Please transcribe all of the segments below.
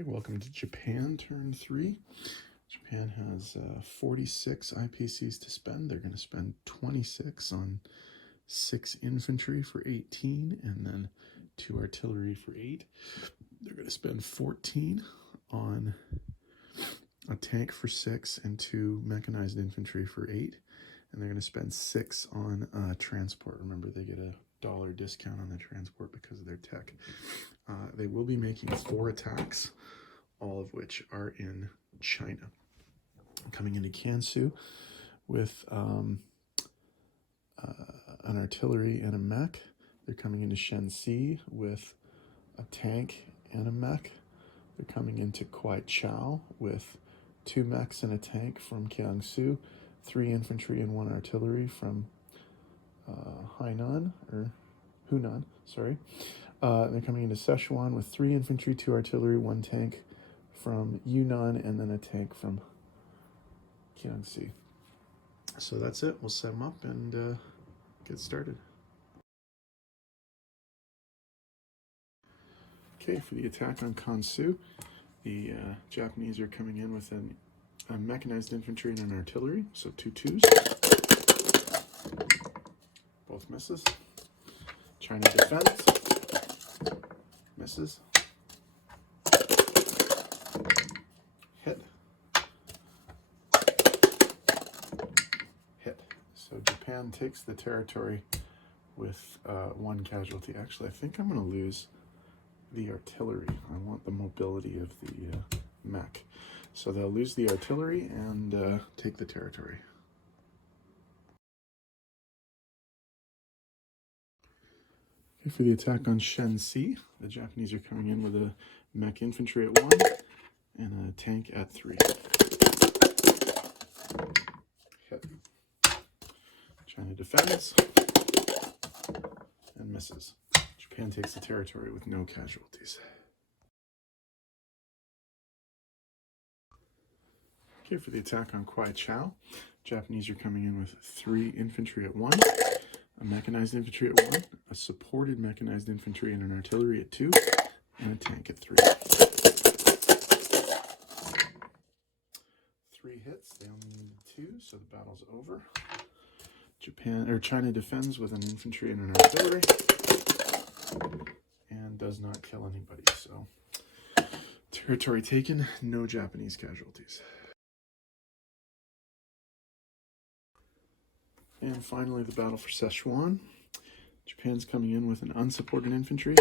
Okay, welcome to Japan, turn 3. Japan has 46 IPCs to spend. They're going to spend 26 on 6 infantry for 18, and then 2 artillery for 8. They're going to spend 14 on a tank for 6 and 2 mechanized infantry for 8. And they're going to spend 6 on transport. Remember, they get a $1 discount on the transport because of their tech. They will be making 4 attacks, all of which are in China. Coming into Kansu with an artillery and a mech. They're coming into Shenxi with a tank and a mech. They're coming into Kwaichao with 2 mechs and a tank from Kiangsu, 3 infantry and 1 artillery from Hunan. They're coming into Sichuan with 3 infantry, 2 artillery, 1 tank from Yunnan, and then a tank from Kiangsi. So that's it. We'll set them up and get started. Okay, for the attack on Kansu, the Japanese are coming in with a mechanized infantry and an artillery, so 2 2s. Both misses. China defense. Misses. Hit. Hit. So Japan takes the territory with 1 casualty. Actually, I think I'm going to lose the artillery. I want the mobility of the mech. So they'll lose the artillery and take the territory. Okay, for the attack on Shenxi, the Japanese are coming in with a mech infantry at 1 and a tank at 3. Hit. China defends and misses. Japan takes the territory with no casualties. Okay, for the attack on Kwaichao, Japanese are coming in with 3 infantry at 1, a mechanized infantry at 1, a supported mechanized infantry and an artillery at 2, and a tank at 3. 3 hits, they only needed 2, so the battle's over. China defends with an infantry and an artillery, and does not kill anybody, so territory taken, no Japanese casualties. And finally, the battle for Sichuan. Japan's coming in with an unsupported infantry,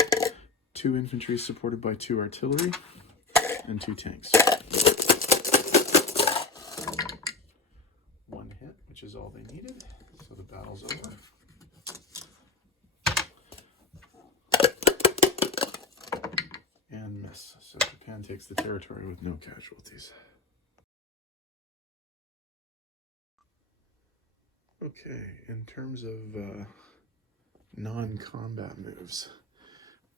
2 infantry supported by 2 artillery, and 2 tanks. 1 hit, which is all they needed, so the battle's over. And miss, so Japan takes the territory with no casualties. Okay, in terms of non-combat moves,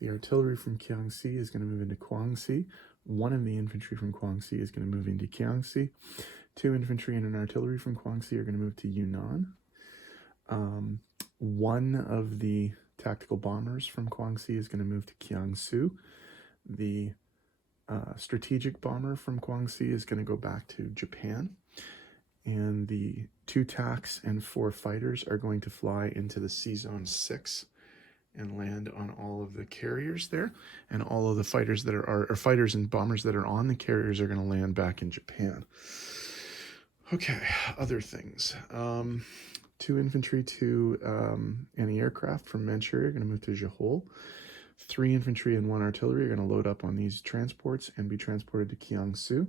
the artillery from Kiangsi is going to move into Guangxi. 1 of the infantry from Guangxi is going to move into Kiangsi. 2 infantry and an artillery from Guangxi are going to move to Yunnan. 1 of the tactical bombers from Guangxi is going to move to Kiangsu. The strategic bomber from Guangxi is going to go back to Japan. And the 2 TACs and 4 fighters are going to fly into the Sea Zone 6 and land on all of the carriers there. And all of the fighters that are fighters and bombers that are on the carriers are going to land back in Japan. Okay, other things. 2 infantry, 2 anti-aircraft from Manchuria are going to move to Johor. 3 infantry and 1 artillery are going to load up on these transports and be transported to Kiangsu.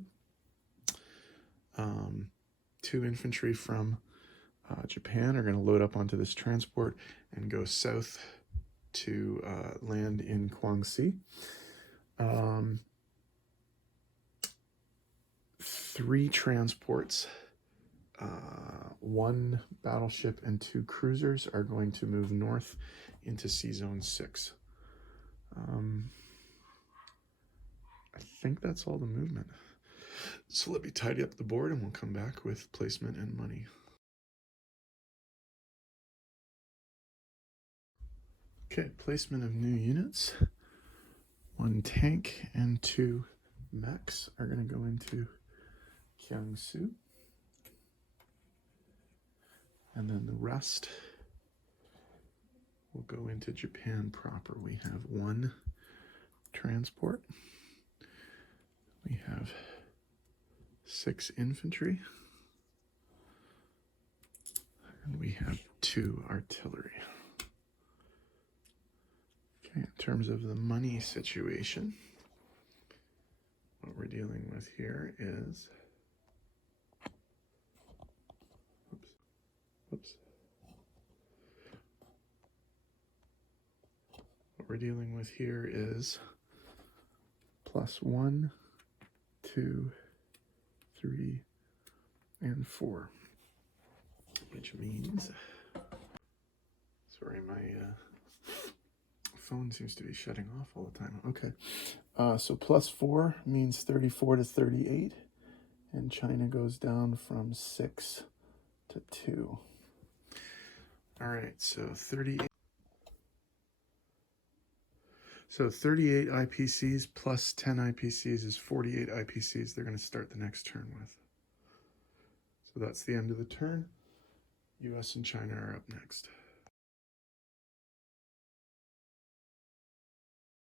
2 infantry from Japan are going to load up onto this transport and go south to land in Guangxi. 3 transports, 1 battleship and 2 cruisers are going to move north into Sea Zone 6. I think that's all the movement. So let me tidy up the board and we'll come back with placement and money. Okay, placement of new units. 1 tank and 2 mechs are going to go into Kiangsu. And then the rest will go into Japan proper. We have 1 transport. We have 6 infantry. And we have 2 artillery. Okay, in terms of the money situation, what we're dealing with here is, what we're dealing with here is +1, 2, 3, and 4, which means, sorry, my phone seems to be shutting off all the time. Okay, so +4 means 34 to 38, and China goes down from 6 to 2. All right, so 38 IPCs plus 10 IPCs is 48 IPCs they're going to start the next turn with. So that's the end of the turn. US and China are up next.